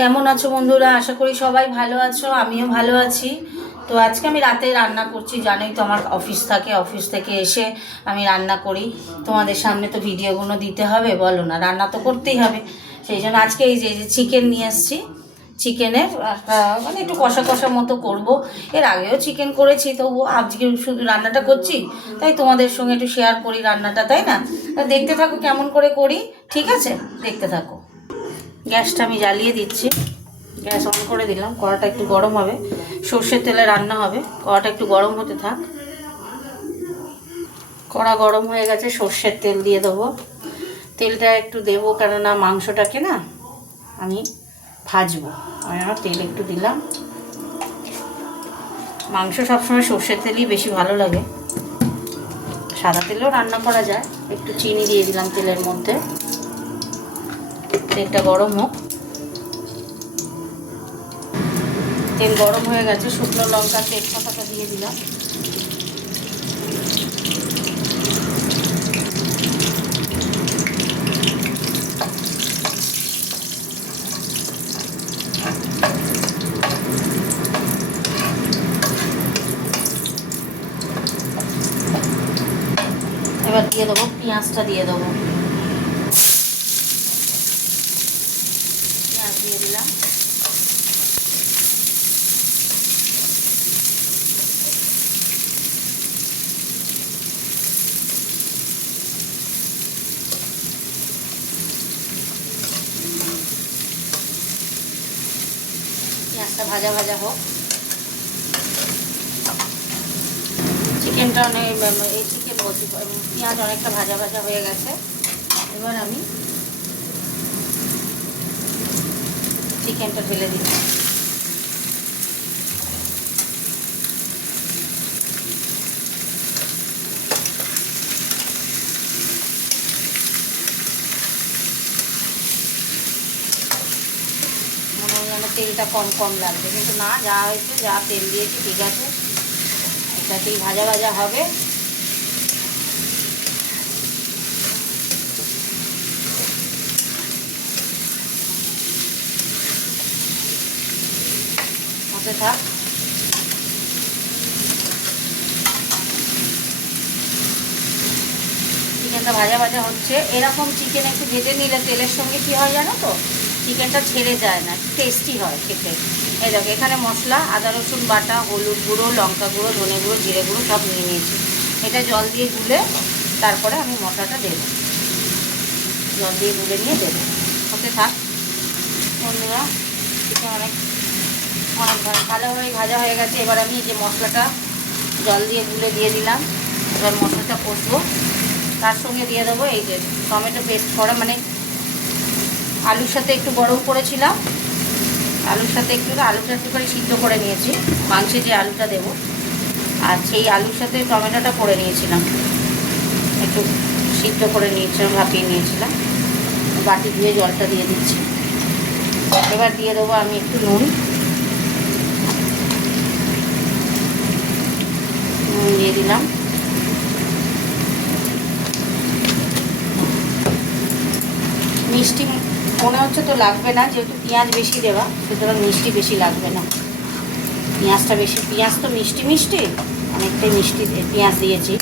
কেমন আছো বন্ধুরা? আশা করি সবাই ভালো আছো, আমিও ভালো আছি। তো আজকে আমি রাতে রান্না করছি, জানোই তো আমার অফিস থাকে, অফিস থেকে এসে আমি রান্না করি। তোমাদের সামনে তো ভিডিওগুলো দিতে হবে, বলো না, রান্না তো করতেই হবে। সেই জন্য আজকে এই যে চিকেন নিয়ে এসেছি, চিকেনের একটা মানে একটু কষা কষা মতো করব। এর আগেও চিকেন করেছি, তবু আজকে শুধু রান্নাটা করছি, তাই তোমাদের সঙ্গে একটু শেয়ার করি রান্নাটা, তাই না? তা দেখতে থাকো কেমন করে করি, ঠিক আছে? দেখতে থাকো। গ্যাসটা আমি জ্বালিয়ে দিচ্ছি, গ্যাস অন করে দিলাম। কড়াটা একটু গরম হবে, সর্ষের তেলে রান্না হবে, কড়াটা একটু গরম হতে থাক। কড়া গরম হয়ে গেছে, সর্ষের তেল দিয়ে দেবো। তেলটা একটু দেবো কেননা মাংসটাকে না আমি ভাজবো, আমি আমার তেল একটু দিলাম। মাংস সবসময় সর্ষের তেলই বেশি ভালো লাগে, সাদা তেলেও রান্না করা যায়। একটু চিনি দিয়ে দিলাম তেলের মধ্যে, তেলটা গরম হোক। তেল গরম হয়ে গেছে, শুকনো লঙ্কা তেজপাতাটা দিয়ে দিলাম। এবার দিয়ে দেবো পেঁয়াজটা, দিয়ে দেবো পেঁয়াজ দিয়ে দিলাম। পেঁয়াজটা ভাজা ভাজা হোক। চিকেনটা অনেক এই চিকেন বলছি, পেঁয়াজ অনেকটা ভাজা ভাজা হয়ে গেছে। এবার আমি চিকেনটা ঢেলে দিচ্ছি। মনে হয় যেন তেলটা কম কম লাগবে, কিন্তু না, যা হয়েছে, যা তেল দিয়েছি ঠিক আছে, এটাতেই ভাজা ভাজা হবে। হতে থাক। চিকেনটা ভাজা ভাজা হচ্ছে। এরকম চিকেন একটু ভেজে নিলে তেলের সঙ্গে কী হয় জানো তো, চিকেনটা ছেড়ে যায় না, টেস্টি হয় খেতে। এই দেখো, এখানে মশলা আদা রসুন বাটা, হলুদ গুঁড়ো, লঙ্কা গুঁড়ো, ধনে গুঁড়ো, জিরে গুঁড়ো সব নিয়ে নিয়েছি। এটা জল দিয়ে গুলে তারপরে আমি মশলাটা দেবো, জল দিয়ে গুলে নিয়ে দেবো। হতে থাক বন্ধুরা। চিকেন অনেক অনেক ভালোভাবে ভাজা হয়ে গেছে। এবার আমি যে মশলাটা জল দিয়ে গুলে দিয়ে দিলাম, এবার মশলাটা কষবো। তার সঙ্গে দিয়ে দেবো এই যে টমেটো পেস্ট করা, মানে আলুর সাথে একটু গরম করেছিলাম, আলুর সাথে আলুটা একটু করে সিদ্ধ করে নিয়েছি, মাংসে যে আলুটা দেবো, আর সেই আলুর সাথে টমেটোটা করে নিয়েছিলাম, একটু সিদ্ধ করে নিয়েছিলাম, ভাপিয়ে নিয়েছিলাম। বাটি ধুয়ে জলটা দিয়ে দিচ্ছি। এবার দিয়ে দেবো আমি একটু নুন দিয়ে দিলাম। মিষ্টি মনে হচ্ছে তো লাগবে না, যেহেতু পেঁয়াজ বেশি দেওয়া, সুতরাং মিষ্টি বেশি লাগবে না। পেঁয়াজটা বেশি, পেঁয়াজ তো মিষ্টি মিষ্টি, অনেকটাই মিষ্টি পেঁয়াজ দিয়েছি।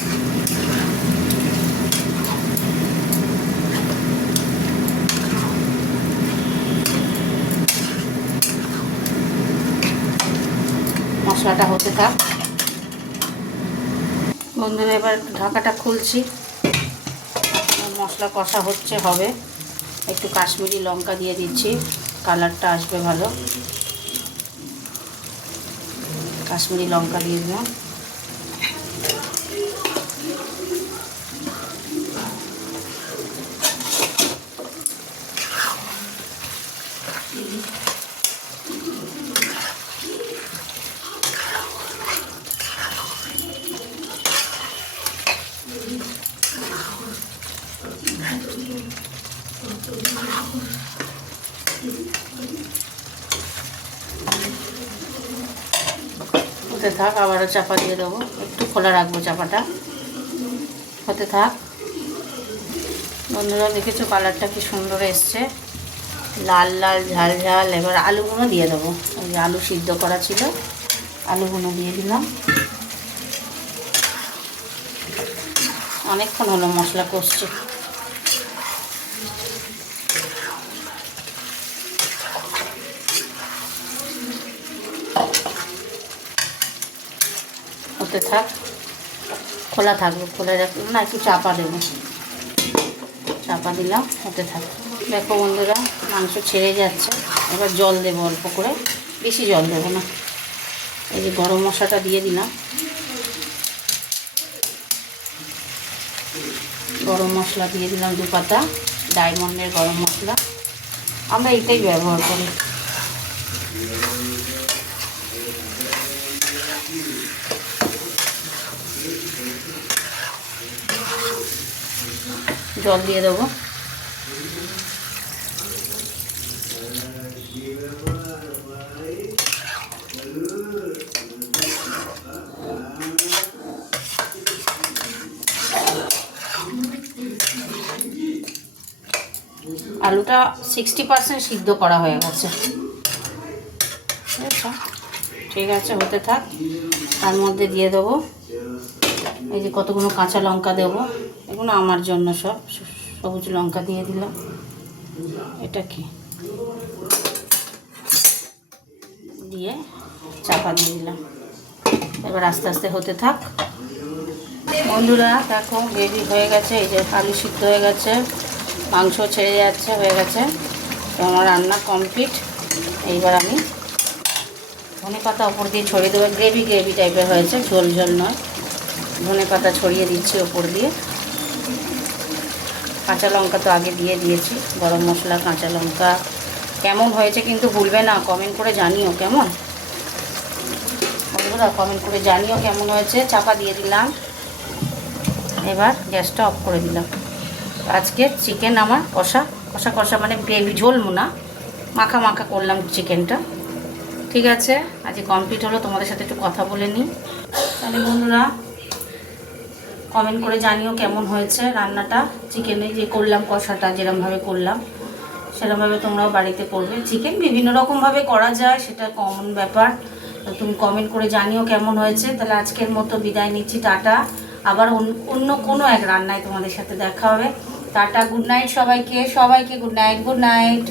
মশলাটা হতে থাক বন্ধুরা। এবার ঢাকাটা খুলছি, মশলা কষা হচ্ছে, হবে। একটু কাশ্মীরি লঙ্কা দিয়ে দিচ্ছি, কালারটা আসবে ভালো। কাশ্মীরি লঙ্কা দিয়ে দিলাম। হতে থাক, আবারও চাপা দিয়ে দেবো, একটু খোলা রাখবো চাপাটা। হতে থাক বন্ধুরা। দেখেছো কালারটা কি সুন্দর এসছে, লাল লাল ঝাল ঝাল। এবার আলুগুলো দিয়ে দেবো। ওই যে আলু সিদ্ধ করা ছিল, আলুগুলো দিয়ে দিলাম। অনেকক্ষণ হলো মশলা কষছে। হতে থাক, খোলা থাকবে, খোলা রাখবো না, একটু চাপা দেবো। চাপা দিলাম, হতে থাক। দেখো বন্ধুরা, মাংস ছেড়ে যাচ্ছে। এবার জল দেবো অল্প করে, বেশি জল দেবো না। এই যে গরম মশলাটা দিয়ে দিলাম। গরম মশলা দিয়ে দিলাম 2 পাতা, ডায়মন্ডের গরম মশলা। আমরা এটাই ব্যবহার করি। জল দিয়ে দেবো। আলুটা 60% সিদ্ধ করা হয়ে গেছে। ঠিক আছে, হতে থাক। তার মধ্যে দিয়ে দেবো এই যে কতগুলো কাঁচা লঙ্কা দেবো। এগুলো আমার জন্য সব সবুজ লঙ্কা দিয়ে দিলাম। এটা কি দিয়ে চাপা দিয়ে দিলাম। এবার আস্তে আস্তে হতে থাক। বন্ধুরা দেখো, গ্রেভি হয়ে গেছে। এই যে আলু সিদ্ধ হয়ে গেছে, মাংস ছেড়ে যাচ্ছে, হয়ে গেছে। তো আমার রান্না কমপ্লিট। এইবার আমি ধনে পাতা ওপর দিয়ে ছড়িয়ে দেবো। গ্রেভি গ্রেভি টাইপের হয়েছে, ঝোল ঝোল নয়। ধনে পাতা ছড়িয়ে দিচ্ছি ওপর দিয়ে। কাঁচা লঙ্কা তো আগে দিয়ে দিয়েছি, গরম মশলা, কাঁচা লঙ্কা। কেমন হয়েছে কিন্তু ভুলবে না, কমেন্ট করে জানিও কেমন। বন্ধুরা কমেন্ট করে জানিও কেমন হয়েছে। চাপা দিয়ে দিলাম। এবার গ্যাসটা অফ করে দিলাম। আজকে চিকেন আমার কষা কষা কষা, মানে গ্রেভি ঝোল না, মাখা মাখা করলাম চিকেনটা। ঠিক আছে, আজকে কমপ্লিট হলো। তোমাদের সাথে একটু কথা বলে নিই। তাহলে বন্ধুরা কমেন্ট করে জানিও কেমন হয়েছে রান্নাটা। চিকেনে যে করলাম কষাটা, যেরকমভাবে করলাম সেরকমভাবে তোমরাও বাড়িতে করবে। চিকেন বিভিন্ন রকমভাবে করা যায়, সেটা কমন ব্যাপার। তো তুমি কমেন্ট করে জানিও কেমন হয়েছে। তাহলে আজকের মতো বিদায় নিচ্ছি, টাটা। আবার অন্য কোনো এক রান্নায় তোমাদের সাথে দেখা হবে। টাটা, গুড নাইট সবাইকে, সবাইকে গুড নাইট, গুড নাইট।